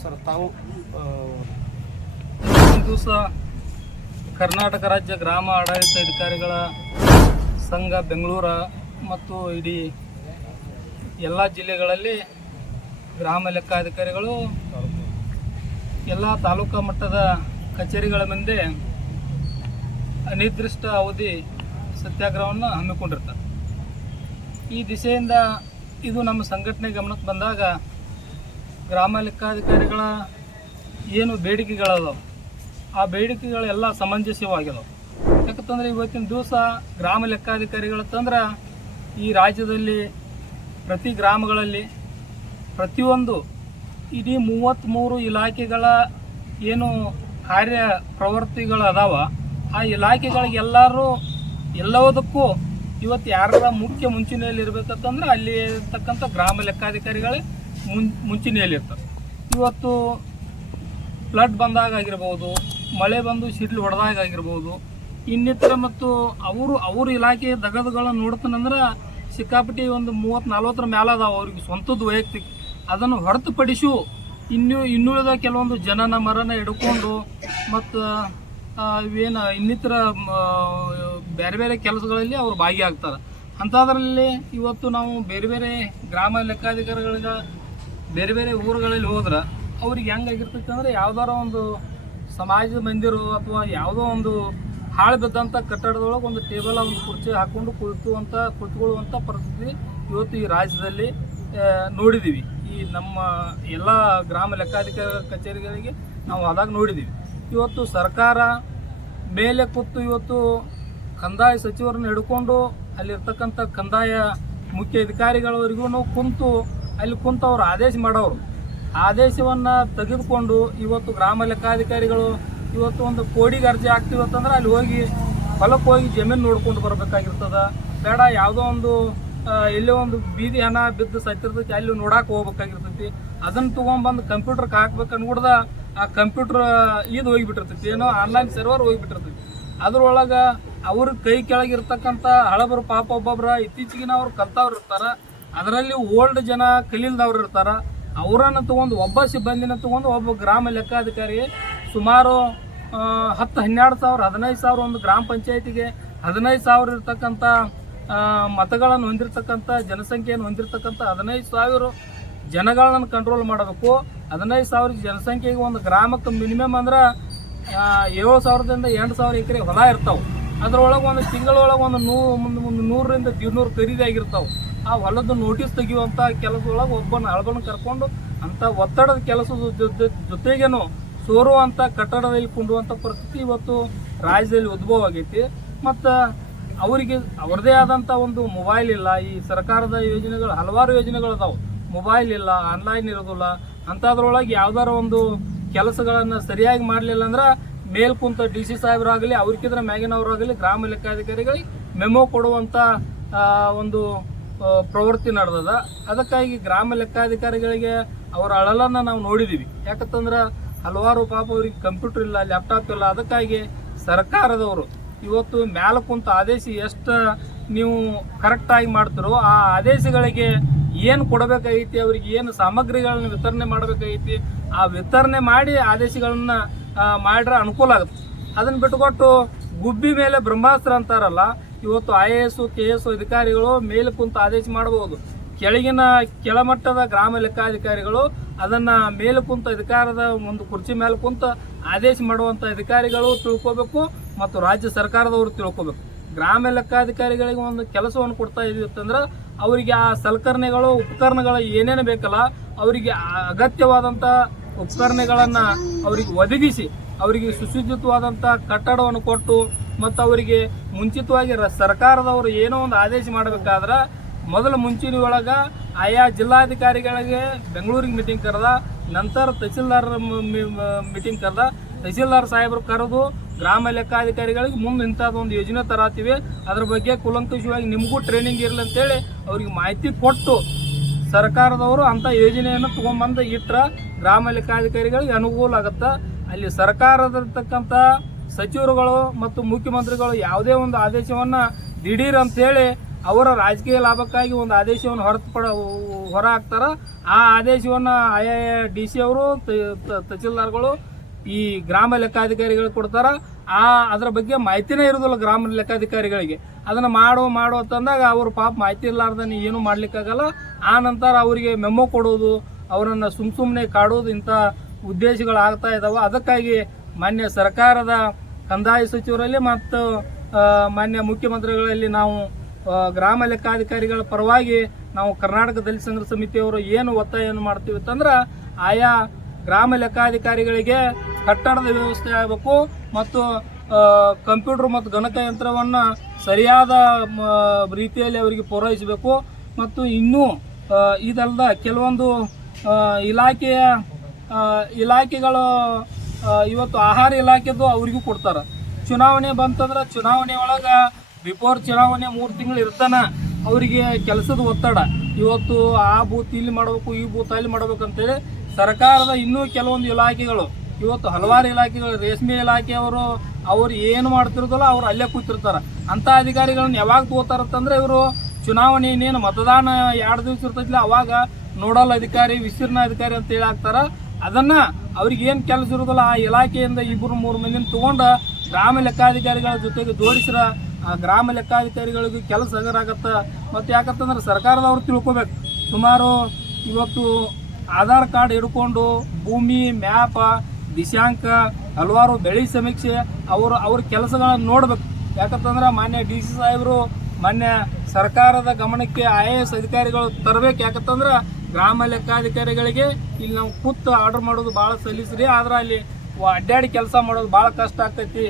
Sir ತಾವು ದಿವಸ ಕರ್ನಾಟಕ ರಾಜ್ಯ ಗ್ರಾಮ ಆಡಳಿತ ಅಧಿಕಾರಿಗಳ ಸಂಘ ಬೆಂಗಳೂರು ಮತ್ತು ಇಡೀ ಎಲ್ಲ ಜಿಲ್ಲೆಗಳಲ್ಲಿ ಗ್ರಾಮ ಲೆಕ್ಕಾಧಿಕಾರಿಗಳು ಎಲ್ಲ ತಾಲೂಕಾ ಮಟ್ಟದ ಕಚೇರಿಗಳ ಮುಂದೆ ಅನಿರ್ದಿಷ್ಟ ಅವಧಿ ಸತ್ಯಾಗ್ರಹವನ್ನು ಹಮ್ಮಿಕೊಂಡಿರ್ತಾರೆ. ಈ ದಿಸೆಯಿಂದ ಇದು ನಮ್ಮ ಸಂಘಟನೆ ಗಮನಕ್ಕೆ ಬಂದಾಗ ಗ್ರಾಮ ಲೆಕ್ಕಾಧಿಕಾರಿಗಳ ಏನು ಬೇಡಿಕೆಗಳದಾವೆ ಆ ಬೇಡಿಕೆಗಳೆಲ್ಲ ಸಮಂಜಸವಾಗಿದಾವೆ. ಯಾಕಂತಂದ್ರೆ ಇವತ್ತಿನ ದಿವಸ ಗ್ರಾಮ ಲೆಕ್ಕಾಧಿಕಾರಿಗಳಂತಂದ್ರೆ ಈ ರಾಜ್ಯದಲ್ಲಿ ಪ್ರತಿ ಗ್ರಾಮಗಳಲ್ಲಿ ಪ್ರತಿಯೊಂದು ಇಡೀ 33 ಇಲಾಖೆಗಳ ಏನು ಕಾರ್ಯ ಪ್ರವೃತ್ತಿಗಳು ಅದಾವ ಆ ಇಲಾಖೆಗಳಿಗೆಲ್ಲರೂ ಎಲ್ಲದಕ್ಕೂ ಇವತ್ತು ಯಾರ ಮುಖ್ಯ ಮುಂಚೂಣಿಯಲ್ಲಿ ಇರಬೇಕಂತಂದ್ರೆ ಅಲ್ಲಿ ಇರ್ತಕ್ಕಂಥ ಗ್ರಾಮ ಲೆಕ್ಕಾಧಿಕಾರಿಗಳೇ ಮುಂಚೂಣಿಯಲ್ಲಿರ್ತಾರೆ. ಇವತ್ತು ಫ್ಲಡ್ ಬಂದಾಗ ಆಗಿರ್ಬೋದು, ಮಳೆ ಬಂದು ಸಿಡ್ಲು ಹೊಡೆದಾಗ ಆಗಿರ್ಬೋದು, ಇನ್ನಿತರ ಮತ್ತು ಅವ್ರ ಇಲಾಖೆ ದಗದುಗಳನ್ನು ನೋಡ್ತಾನಂದ್ರೆ ಸಿಕ್ಕಾಪಟ್ಟಿ ಒಂದು 30-40 ಮೇಲೆ ಅದಾವ ಅವ್ರಿಗೆ ಸ್ವಂತದ್ದು ವೈಯಕ್ತಿಕ. ಅದನ್ನು ಹೊರತುಪಡಿಸು ಇನ್ನುಳಿದ ಕೆಲವೊಂದು ಜನನ ಮರನ ಹಿಡ್ಕೊಂಡು ಮತ್ತು ಇವೇನು ಇನ್ನಿತರ ಬೇರೆ ಬೇರೆ ಕೆಲಸಗಳಲ್ಲಿ ಅವರು ಭಾಗಿಯಾಗ್ತಾರೆ. ಅಂಥದ್ರಲ್ಲಿ ಇವತ್ತು ನಾವು ಬೇರೆ ಬೇರೆ ಗ್ರಾಮ ಲೆಕ್ಕಾಧಿಕಾರಿಗಳಿಗೆ ಬೇರೆ ಬೇರೆ ಊರುಗಳಲ್ಲಿ ಹೋದ್ರೆ ಅವ್ರಿಗೆ ಹೆಂಗಾಗಿರ್ತೈತೆ ಅಂದರೆ ಯಾವ್ದಾರ ಒಂದು ಸಮಾಜ ಮಂದಿರ ಅಥವಾ ಯಾವುದೋ ಒಂದು ಹಾಳು ಬಿದ್ದಂಥ ಕಟ್ಟಡದೊಳಗೆ ಒಂದು ಟೇಬಲ್ ಒಂದು ಕುರ್ಚಿ ಹಾಕ್ಕೊಂಡು ಕುಳಿತುಕೊಳ್ಳುವಂಥ ಪರಿಸ್ಥಿತಿ ಇವತ್ತು ಈ ರಾಜ್ಯದಲ್ಲಿ ನೋಡಿದ್ದೀವಿ. ಈ ನಮ್ಮ ಎಲ್ಲ ಗ್ರಾಮ ಲೆಕ್ಕಾಧಿಕಾರಿ ಕಚೇರಿಗಳಿಗೆ ನಾವು ಆದಾಗ ನೋಡಿದ್ದೀವಿ. ಇವತ್ತು ಸರ್ಕಾರ ಮೇಲೆ ಕೂತು ಇವತ್ತು ಕಂದಾಯ ಸಚಿವರನ್ನು ಹಿಡ್ಕೊಂಡು ಅಲ್ಲಿರ್ತಕ್ಕಂಥ ಕಂದಾಯ ಮುಖ್ಯ ಅಧಿಕಾರಿಗಳವರಿಗೂ ಅಲ್ಲಿ ಕುಂತು ಅವರು ಆದೇಶ ಮಾಡೋರು ಆದೇಶವನ್ನು ತೆಗೆದುಕೊಂಡು ಇವತ್ತು ಗ್ರಾಮ ಲೆಕ್ಕಾಧಿಕಾರಿಗಳು ಇವತ್ತು ಒಂದು ಕೋಡಿಗೆ ಅರ್ಜಿ ಆಗ್ತಿವತ್ತಂದ್ರೆ ಅಲ್ಲಿ ಹೋಗಿ ಹೊಲಕ್ಕೆ ಹೋಗಿ ಜಮೀನು ನೋಡ್ಕೊಂಡು ಬರಬೇಕಾಗಿರ್ತದೆ. ಬೇಡ ಯಾವುದೋ ಒಂದು ಎಲ್ಲೋ ಒಂದು ಬೀದಿ ಹಣ ಬಿದ್ದು ಸತ್ತಿರ್ತೈತಿ ಅಲ್ಲಿ ನೋಡಕ್ಕೆ ಹೋಗ್ಬೇಕಾಗಿರ್ತೈತಿ. ಅದನ್ನು ತೊಗೊಂಡ್ಬಂದು ಕಂಪ್ಯೂಟರ್ಗೆ ಹಾಕ್ಬೇಕು ಅನ್ಬಿಡ್ದ ಆ ಕಂಪ್ಯೂಟರ್ ಇದು ಹೋಗಿಬಿಟ್ಟಿರ್ತೈತಿ, ಏನೋ ಆನ್ಲೈನ್ ಸರ್ವರ್ ಹೋಗಿಬಿಟ್ಟಿರ್ತೈತಿ. ಅದ್ರೊಳಗೆ ಅವ್ರ ಕೈ ಕೆಳಗಿರ್ತಕ್ಕಂಥ ಹಳಬರು ಪಾಪ ಒಬ್ಬೊಬ್ರು ಇತ್ತೀಚೆಗಿನ ಅವ್ರು ಕಲ್ತವ್ರು ಇರ್ತಾರೆ, ಅದರಲ್ಲಿ ಓಲ್ಡ್ ಜನ ಕಲೀಲ್ದವ್ರು ಇರ್ತಾರೆ. ಅವರನ್ನು ತೊಗೊಂಡು ಒಬ್ಬ ಸಿಬ್ಬಂದಿನ ತೊಗೊಂಡು ಒಬ್ಬ ಗ್ರಾಮ ಲೆಕ್ಕಾಧಿಕಾರಿ ಸುಮಾರು 10-12 ಸಾವಿರ 15 ಸಾವಿರ ಒಂದು ಗ್ರಾಮ ಪಂಚಾಯತಿಗೆ 15 ಸಾವಿರ ಇರ್ತಕ್ಕಂಥ ಮತಗಳನ್ನು ಹೊಂದಿರತಕ್ಕಂಥ ಜನಸಂಖ್ಯೆಯನ್ನು ಹೊಂದಿರತಕ್ಕಂಥ 15 ಸಾವಿರ ಜನಗಳನ್ನ ಕಂಟ್ರೋಲ್ ಮಾಡಬೇಕು. 15 ಸಾವಿರ ಜನಸಂಖ್ಯೆಗೆ ಒಂದು ಗ್ರಾಮಕ್ಕೆ ಮಿನಿಮಮ್ ಅಂದ್ರೆ 7,000ದಿಂದ 8,000 ಎಕರೆ ಹೊಲ ಇರ್ತಾವೆ. ಅದರೊಳಗೆ ಒಂದು ತಿಂಗಳೊಳಗೆ ಒಂದು 100ರಿಂದ 150 ಖರೀದಿ ಆಗಿರ್ತಾವೆ. ಆ ಹೊಲದ ನೋಟಿಸ್ ತೆಗೆಯುವಂಥ ಕೆಲಸದೊಳಗೆ ಒಬ್ಬನ ಹಳಬನ ಕರ್ಕೊಂಡು ಅಂಥ ಒತ್ತಡದ ಕೆಲಸದ ಜೊತೆಗೇನು ಸೋರುವಂಥ ಕಟ್ಟಡದಲ್ಲಿ ಕುಂಡುವಂಥ ಪರಿಸ್ಥಿತಿ ಇವತ್ತು ರಾಜ್ಯದಲ್ಲಿ ಉದ್ಭವ ಆಗೈತಿ. ಮತ್ತು ಅವರಿಗೆ ಅವ್ರದ್ದೇ ಆದಂಥ ಒಂದು ಮೊಬೈಲ್ ಇಲ್ಲ. ಈ ಸರ್ಕಾರದ ಯೋಜನೆಗಳು ಹಲವಾರು ಯೋಜನೆಗಳು ಅದಾವೆ, ಮೊಬೈಲ್ ಇಲ್ಲ, ಆನ್ಲೈನ್ ಇರೋದಿಲ್ಲ. ಅಂಥದ್ರೊಳಗೆ ಯಾವ್ದಾರ ಒಂದು ಕೆಲಸಗಳನ್ನು ಸರಿಯಾಗಿ ಮಾಡಲಿಲ್ಲ ಅಂದ್ರೆ ಮೇಲ್ ಕುಂತ DC ಸಾಹೇಬರಾಗಲಿ ಅವ್ರಿಗಿದ್ರೆ ಮ್ಯಾಗಿನವರಾಗಲಿ ಗ್ರಾಮ ಲೆಕ್ಕಾಧಿಕಾರಿಗಳಿಗೆ ಮೆಮೊ ಕೊಡುವಂಥ ಒಂದು ಪ್ರವೃತ್ತಿ ನಡೆದದ. ಅದಕ್ಕಾಗಿ ಗ್ರಾಮ ಲೆಕ್ಕಾಧಿಕಾರಿಗಳಿಗೆ ಅವರ ಅಳಲನ್ನು ನಾವು ನೋಡಿದ್ದೀವಿ. ಯಾಕಂತಂದ್ರೆ ಹಲವಾರು ಪಾಪ ಅವ್ರಿಗೆ ಕಂಪ್ಯೂಟರ್ ಇಲ್ಲ, ಲ್ಯಾಪ್ಟಾಪ್ ಇಲ್ಲ. ಅದಕ್ಕಾಗಿ ಸರ್ಕಾರದವರು ಇವತ್ತು ಮ್ಯಾಲ ಕುಂತ ಆದೇಶ ಎಷ್ಟು ನೀವು ಕರೆಕ್ಟಾಗಿ ಮಾಡ್ತಿರೋ ಆ ಆದೇಶಗಳಿಗೆ ಏನು ಕೊಡಬೇಕಾಗೈತಿ, ಅವ್ರಿಗೆ ಏನು ಸಾಮಗ್ರಿಗಳನ್ನ ವಿತರಣೆ ಮಾಡಬೇಕಾಗೈತಿ ಆ ವಿತರಣೆ ಮಾಡಿ ಆದೇಶಗಳನ್ನ ಮಾಡ್ರೆ ಅನುಕೂಲ ಆಗುತ್ತೆ. ಅದನ್ನು ಬಿಟ್ಟುಕೊಟ್ಟು ಗುಬ್ಬಿ ಮೇಲೆ ಬ್ರಹ್ಮಾಸ್ತ್ರ ಅಂತಾರಲ್ಲ, ಇವತ್ತು IAS KS ಅಧಿಕಾರಿಗಳು ಮೇಲೆ ಕುಂತ ಆದೇಶ ಮಾಡಬಹುದು. ಕೆಳಮಟ್ಟದ ಗ್ರಾಮ ಲೆಕ್ಕಾಧಿಕಾರಿಗಳು ಅದನ್ನು ಮೇಲೆ ಕುಂತ ಅಧಿಕಾರದ ಒಂದು ಕುರ್ಚಿ ಮೇಲೆ ಕುಂತ ಆದೇಶ ಮಾಡುವಂಥ ಅಧಿಕಾರಿಗಳು ತಿಳ್ಕೋಬೇಕು ಮತ್ತು ರಾಜ್ಯ ಸರ್ಕಾರದವರು ತಿಳ್ಕೋಬೇಕು. ಗ್ರಾಮ ಲೆಕ್ಕಾಧಿಕಾರಿಗಳಿಗೆ ಒಂದು ಕೆಲಸವನ್ನು ಕೊಡ್ತಾ ಇದೀವಂತಂದ್ರೆ ಅವರಿಗೆ ಆ ಸಲಕರಣೆಗಳು ಉಪಕರಣಗಳು ಏನೇನು ಬೇಕಲ್ಲ ಅವರಿಗೆ ಅಗತ್ಯವಾದಂಥ ಉಪಕರಣಗಳನ್ನು ಅವರಿಗೆ ಒದಗಿಸಿ ಅವರಿಗೆ ಸುಸಜ್ಜಿತವಾದಂಥ ಕಟ್ಟಡವನ್ನು ಕೊಟ್ಟು ಮತ್ತು ಅವರಿಗೆ ಮುಂಚಿತವಾಗಿ ಸರ್ಕಾರದವರು ಏನೋ ಒಂದು ಆದೇಶ ಮಾಡಬೇಕಾದ್ರೆ ಮೊದಲು ಮುಂಚೂಣಿ ಒಳಗೆ ಆಯಾ ಜಿಲ್ಲಾಧಿಕಾರಿಗಳಿಗೆ ಬೆಂಗಳೂರಿಗೆ ಮೀಟಿಂಗ್ ಕರೆದ, ನಂತರ ತಹಸೀಲ್ದಾರ್ ಮೀಟಿಂಗ್ ಕರೆದ. ತಹಸೀಲ್ದಾರ್ ಸಾಹೇಬರು ಕರೆದು ಗ್ರಾಮ ಲೆಕ್ಕಾಧಿಕಾರಿಗಳಿಗೆ ಮುಂದೆ ಇಂಥದ್ದೊಂದು ಯೋಜನೆ ತರಾತೀವಿ, ಅದ್ರ ಬಗ್ಗೆ ಕೂಲಂಕಷವಾಗಿ ನಿಮಗೂ ಟ್ರೈನಿಂಗ್ ಇರಲಿ ಅಂತೇಳಿ ಅವ್ರಿಗೆ ಮಾಹಿತಿ ಕೊಟ್ಟು ಸರ್ಕಾರದವರು ಅಂಥ ಯೋಜನೆಯನ್ನು ತೊಗೊಂಬಂದು ಇಟ್ಟರೆ ಗ್ರಾಮ ಲೆಕ್ಕಾಧಿಕಾರಿಗಳಿಗೆ ಅನುಕೂಲ ಆಗುತ್ತೆ. ಅಲ್ಲಿ ಸರ್ಕಾರದಿರ್ತಕ್ಕಂಥ ಸಚಿವರುಗಳು ಮತ್ತು ಮುಖ್ಯಮಂತ್ರಿಗಳು ಯಾವುದೇ ಒಂದು ಆದೇಶವನ್ನು ದಿಢೀರ್ ಅಂತೇಳಿ ಅವರ ರಾಜಕೀಯ ಲಾಭಕ್ಕಾಗಿ ಒಂದು ಆದೇಶವನ್ನು ಹೊರ ಹಾಕ್ತಾರ. ಆ ಆದೇಶವನ್ನು ಆಯಾ ಡಿ ಸಿ ಅವರು ತಹಸೀಲ್ದಾರ್ಗಳು ಈ ಗ್ರಾಮ ಲೆಕ್ಕಾಧಿಕಾರಿಗಳಿಗೆ ಕೊಡ್ತಾರ. ಅದರ ಬಗ್ಗೆ ಮಾಹಿತಿನೇ ಇರೋದಿಲ್ಲ ಗ್ರಾಮ ಲೆಕ್ಕಾಧಿಕಾರಿಗಳಿಗೆ. ಅದನ್ನು ಮಾಡು ಅಂತಂದಾಗ ಅವರು ಪಾಪ ಮಾಹಿತಿ ಇರ್ಲಾರ್ದನೆ ಏನೂ ಮಾಡ್ಲಿಕ್ಕಾಗಲ್ಲ. ಆ ನಂತರ ಅವರಿಗೆ ಮೆಮೊ ಕೊಡೋದು, ಅವರನ್ನು ಸುಮ್ಮನೆ ಕಾಡೋದು, ಇಂಥ ಉದ್ದೇಶಗಳಾಗ್ತಾ ಇದ್ದಾವೆ. ಅದಕ್ಕಾಗಿ ಮಾನ್ಯ ಸರ್ಕಾರದ ಕಂದಾಯ ಸಚಿವರಲ್ಲಿ ಮತ್ತು ಮಾನ್ಯ ಮುಖ್ಯಮಂತ್ರಿಗಳಲ್ಲಿ ನಾವು ಗ್ರಾಮ ಲೆಕ್ಕಾಧಿಕಾರಿಗಳ ಪರವಾಗಿ ನಾವು ಕರ್ನಾಟಕ ದಲಿತ ಸಂಘರ್ಷ ಸಮಿತಿಯವರು ಏನು ಒತ್ತಾಯವನ್ನು ಮಾಡ್ತೀವಿ ಅಂತಂದ್ರೆ, ಆಯಾ ಗ್ರಾಮ ಲೆಕ್ಕಾಧಿಕಾರಿಗಳಿಗೆ ಕಟ್ಟಡದ ವ್ಯವಸ್ಥೆ ಆಗಬೇಕು ಮತ್ತು ಕಂಪ್ಯೂಟರ್ ಮತ್ತು ಗಣಕಯಂತ್ರವನ್ನು ಸರಿಯಾದ ರೀತಿಯಲ್ಲಿ ಅವರಿಗೆ ಪೂರೈಸಬೇಕು. ಮತ್ತು ಇನ್ನೂ ಇದಲ್ಲದ ಕೆಲವೊಂದು ಇಲಾಖೆಗಳು ಇವತ್ತು ಆಹಾರ ಇಲಾಖೆದು ಅವರಿಗೂ ಕೊಡ್ತಾರೆ. ಚುನಾವಣೆ ಬಂತಂದ್ರೆ ಚುನಾವಣೆ ಒಳಗೆ ಬಿಫೋರ್ ಚುನಾವಣೆ 3 ತಿಂಗಳು ಇರ್ತಾನೆ ಅವರಿಗೆ ಕೆಲಸದ ಒತ್ತಡ. ಇವತ್ತು ಆ ಬೂತ್ ಇಲ್ಲಿ ಮಾಡಬೇಕು, ಈ ಬೂತ್ ಅಲ್ಲಿ ಮಾಡಬೇಕು ಅಂತೇಳಿ ಸರ್ಕಾರದ ಇನ್ನೂ ಕೆಲವೊಂದು ಇಲಾಖೆಗಳು, ಇವತ್ತು ಹಲವಾರು ಇಲಾಖೆಗಳು, ರೇಷ್ಮೆ ಇಲಾಖೆಯವರು ಅವ್ರು ಏನು ಮಾಡ್ತಿರೋದಲ್ಲ ಅವ್ರು ಅಲ್ಲೇ ಕೂತಿರ್ತಾರೆ. ಅಂಥ ಅಧಿಕಾರಿಗಳನ್ನ ಯಾವಾಗ ತಗೋತಾರಂತಂದ್ರೆ ಇವರು ಚುನಾವಣೆ ಇನ್ನೇನು ಮತದಾನ 2 ದಿವಸ ಇರ್ತೈತಿಲ್ಲ ಅವಾಗ ನೋಡಲ್ ಅಧಿಕಾರಿ, ವಿಸ್ತೀರ್ಣ ಅಧಿಕಾರಿ ಅಂತ ಹೇಳಿ ಹಾಕ್ತಾರೆ. ಅದನ್ನು ಅವ್ರಿಗೆ ಏನು ಕೆಲಸ ಇರೋದಿಲ್ಲ ಆ ಇಲಾಖೆಯಿಂದ 2-3 ಮಂದಿನ ತೊಗೊಂಡು ಗ್ರಾಮ ಲೆಕ್ಕಾಧಿಕಾರಿಗಳ ಜೊತೆಗೆ ಜೋಡಿಸಿರ ಗ್ರಾಮ ಲೆಕ್ಕಾಧಿಕಾರಿಗಳಿಗೂ ಕೆಲಸ ಆಗತ್ತೆ. ಮತ್ತು ಯಾಕಂತಂದ್ರೆ ಸರ್ಕಾರದವ್ರು ತಿಳ್ಕೊಬೇಕು, ಸುಮಾರು ಇವತ್ತು ಆಧಾರ್ ಕಾರ್ಡ್ ಹಿಡ್ಕೊಂಡು ಭೂಮಿ ಮ್ಯಾಪ, ದಿಶಾಂಕ, ಹಲವಾರು ಬೆಳೆ ಸಮೀಕ್ಷೆ ಅವ್ರ ಕೆಲಸಗಳನ್ನು ನೋಡ್ಬೇಕು. ಯಾಕಂತಂದ್ರೆ ಮಾನ್ಯ ಡಿ ಸಿ ಸಾಹೇಬರು ಮಾನ್ಯ ಸರ್ಕಾರದ ಗಮನಕ್ಕೆ IAS ಅಧಿಕಾರಿಗಳು ತರಬೇಕು. ಯಾಕಂತಂದ್ರೆ ಗ್ರಾಮ ಲೆಕ್ಕಾಧಿಕಾರಿಗಳಿಗೆ ಇಲ್ಲಿ ನಾವು ಕೂತು ಆರ್ಡರ್ ಮಾಡೋದು ಭಾಳ ಸಲೀಸ್ರಿ, ಆದ್ರೆ ಅಲ್ಲಿ ಅಡ್ಡಾಡಿ ಕೆಲಸ ಮಾಡೋದು ಭಾಳ ಕಷ್ಟ ಆಗ್ತೈತಿ.